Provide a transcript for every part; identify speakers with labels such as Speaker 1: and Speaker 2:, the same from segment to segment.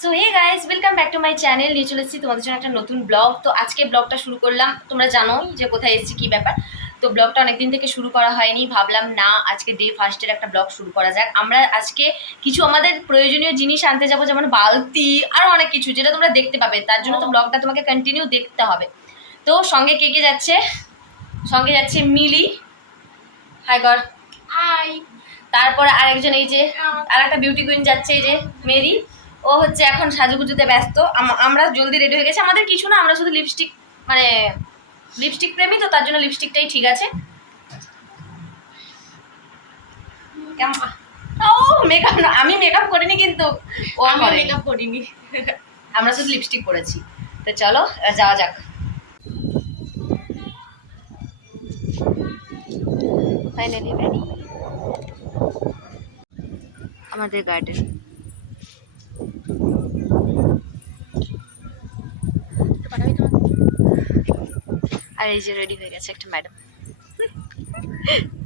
Speaker 1: So hey guys welcome back to my channel নিয়ে চলে এসেছি তোমাদের জন্য একটা নতুন ব্লগ তো আজকে ব্লগটা শুরু করলাম তোমরা জানো যে কোথায় এসেছি কী ব্যাপার। তো ব্লগটা অনেকদিন থেকে শুরু করা হয়নি ভাবলাম না আজকে ডে ফার্স্টের একটা ব্লগ শুরু করা যাক। আমরা আজকে কিছু আমাদের প্রয়োজনীয় জিনিস আনতে যাব যেমন বালতি আর অনেক কিছু যেটা তোমরা দেখতে পাবে। তার জন্য তো ব্লগটা তোমাকে কন্টিনিউ দেখতে হবে। তো সঙ্গে কে কে যাচ্ছে? সঙ্গে যাচ্ছে মিলি। হাই গড
Speaker 2: হাই
Speaker 1: তারপরে আরেকজন এই যে আর একটা বিউটি কুইন যাচ্ছে এই যে মেরি। ও হচ্ছে এখন সাজুগুজুতে ব্যস্ত। আম- আমরা জলদি রেডি হয়ে গেছি। আমাদের কিছু না আমরা শুধু লিপস্টিক মানে লিপস্টিক প্রেমী তো তার জন্য লিপস্টিকটাই ঠিক আছে। ও মেকআপ না আমি মেকআপ করিনি কিন্তু ও
Speaker 2: আমি মেকআপ করিনি।
Speaker 1: আমরা শুধু লিপস্টিক পরেছি। তো চলো যাওয়া যাক। ফাইনালি রেডি আমাদের গার্ডেন আর এই যে রেডি হয়ে গেছে একটা ম্যাডাম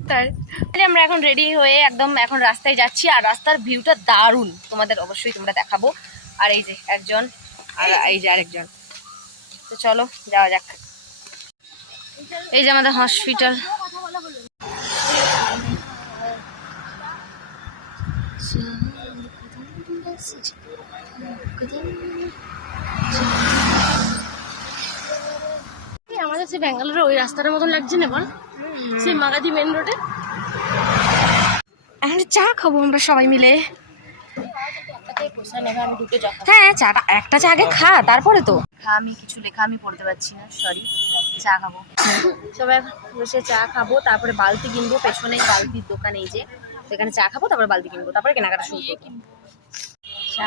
Speaker 1: তার তাহলে আমরা এখন রেডি হয়ে একদম এখন রাস্তায় যাচ্ছি, আর রাস্তার ভিউটা দারুণ। তোমাদের অবশ্যই তোমরা দেখাবো। আর এই যে একজন, আর এই যে আরেকজন। তো চলো, যাওয়া যাক। এই যে আমাদের হসপিটাল
Speaker 2: এই আমাদের যে ব্যাঙ্গালোরে ওই রাস্তাটার মতন লাগছে না বল। সেই মাগাদি মেন রোডে
Speaker 1: এখন চা খাব আমরা সবাই মিলে।
Speaker 2: পোষা নেবে আমি দুটো যাব
Speaker 1: হ্যাঁ চাটা একটা চা আগে খা তারপরে তো। খা আমি কিছু লেখা আমি পড়তে পারছি না সরি চা খাব। সবাই বসে চা খাব তারপরে বালতি কিনবো পেছনে বালতির দোকান এই যে। সেখানে চা খাব তারপরে বালতি কিনবো তারপরে কেনাকাটা শুরু করব। চা।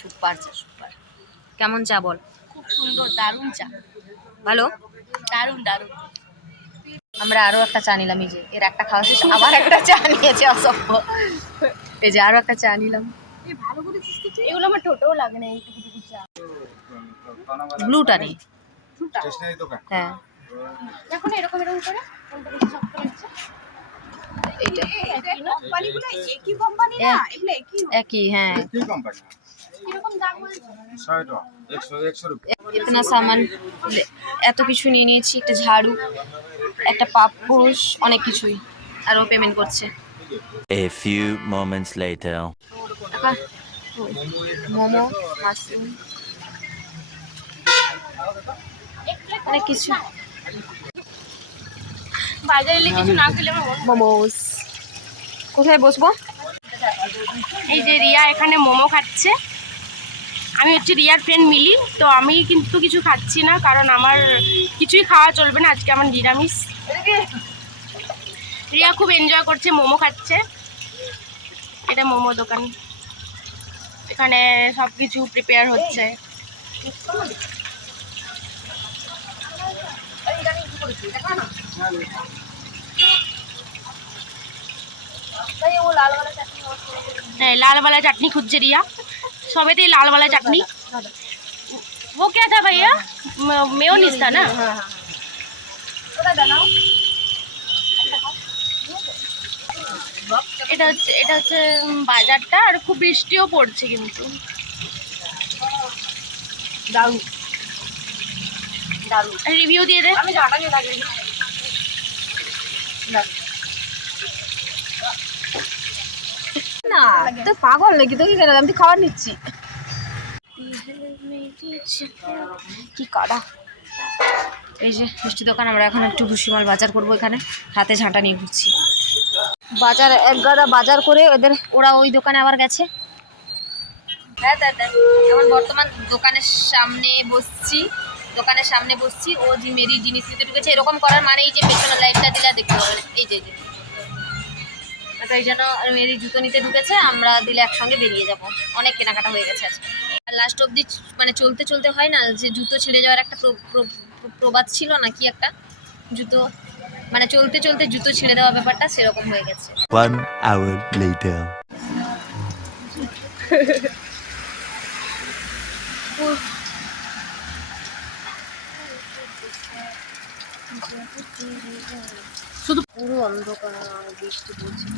Speaker 1: সুপার চা সুপার। কেমন চা বল?
Speaker 2: খুব সুন্দর দারুণ চা।
Speaker 1: ভালো
Speaker 2: দারুণ দারুণ।
Speaker 1: আমরা আরও একটা চা নিলাম এই যে এর একটা খাওয়া শেষ আবার একটা চা নিয়েছে অসভ্য। এই যে আরও একটা চা নিলাম।
Speaker 2: এগুলো আমার টোটোও লাগে না এইটুকু চা।
Speaker 1: ব্লুটা নেই। হ্যাঁ।
Speaker 2: এখন এরকম এরকম করে। কোনটা বেশি শক্ত লাগছে
Speaker 1: এইটা।
Speaker 2: একই কোম্পানি
Speaker 1: না এগুলো একই হ্যাঁ।
Speaker 3: কোম্পানি?
Speaker 2: কীরকম দাম বলছে?
Speaker 3: ছয় টাকা একশো একশো রুপিয়া
Speaker 1: ইতনা সামান এত কিছু নিয়ে নিয়েছি একটা ঝাড়ু একটা পাপোশ অনেক কিছুই আর ও পেমেন্ট করছে।
Speaker 4: A few moments later.
Speaker 1: Momo mushroom অনেক কিছু।
Speaker 2: বাজারে এলে কিছু না খেলে
Speaker 1: মোমোস কোথায় বসবো?
Speaker 2: এই যে রিয়া এখানে মোমো খাচ্ছে। আমি হচ্ছে রিয়ার ফ্রেন্ড মিলি, তো আমি কিন্তু কিছু খাচ্ছি না, কারণ আমার কিছুই খাওয়া চলবে না, আজকে আমার নিরামিষ। রিয়া খুব এনজয় করছে, মোমো খাচ্ছে। এটা মোমো দোকান। এখানে সব কিছু প্রিপেয়ার হচ্ছে। হ্যাঁ लाल চাটনি খুঁজছে রিয়া। সবেতেই लाल वाला চাটনি वो क्या था भैया मेयोनीज था ना এটা হচ্ছে এটা হচ্ছে উম, বাজারটা আর খুব বৃষ্টিও পড়ছে কিন্তু দারুণ দারুণ রিভিউ দিয়ে দে আমি
Speaker 1: না তো পাগল নাকি? তো কি কেন আমি খাবার নিচ্ছি। কি কাদা এই যে, মিষ্টি দোকান, আমরা এখন একটু ভুসিমাল বাজার করব এখানে। হাতে ঝাঁটা নিয়ে ঘুরছি। বাজার, এক গাদা বাজার করে ওদের, ওরা ওই দোকানে আবার গেছে। হ্যাঁ দাদা বর্তমান দোকানের সামনে বসছি। দোকানের সামনে বসছি। ও যে মেরি জিনিস নিতে ঢুকেছে, এরকম করার মানে এই যে পেছনের লাইটটা দিলে দেখতে পাবেন এই যে। এই যে তাই যেন মেরি জুতো নিতে ঢুকেছে আমরা দিলে একসঙ্গে বেরিয়ে যাব। অনেক কেনাকাটা হয়ে গেছে আজকে। আর লাস্ট অবধি মানে চলতে চলতে হয় না যে জুতো ছিঁড়ে যাওয়ার একটা প্র- প্র- প্র- প্রবাদ ছিল না কি একটা? জুতো মানে চলতে চলতে জুতো ছিঁড়ে দেওয়া ব্যাপারটা সেরকম হয়ে গেছে।
Speaker 4: 저도
Speaker 1: 보러 안 가봐요. 미시도 못찍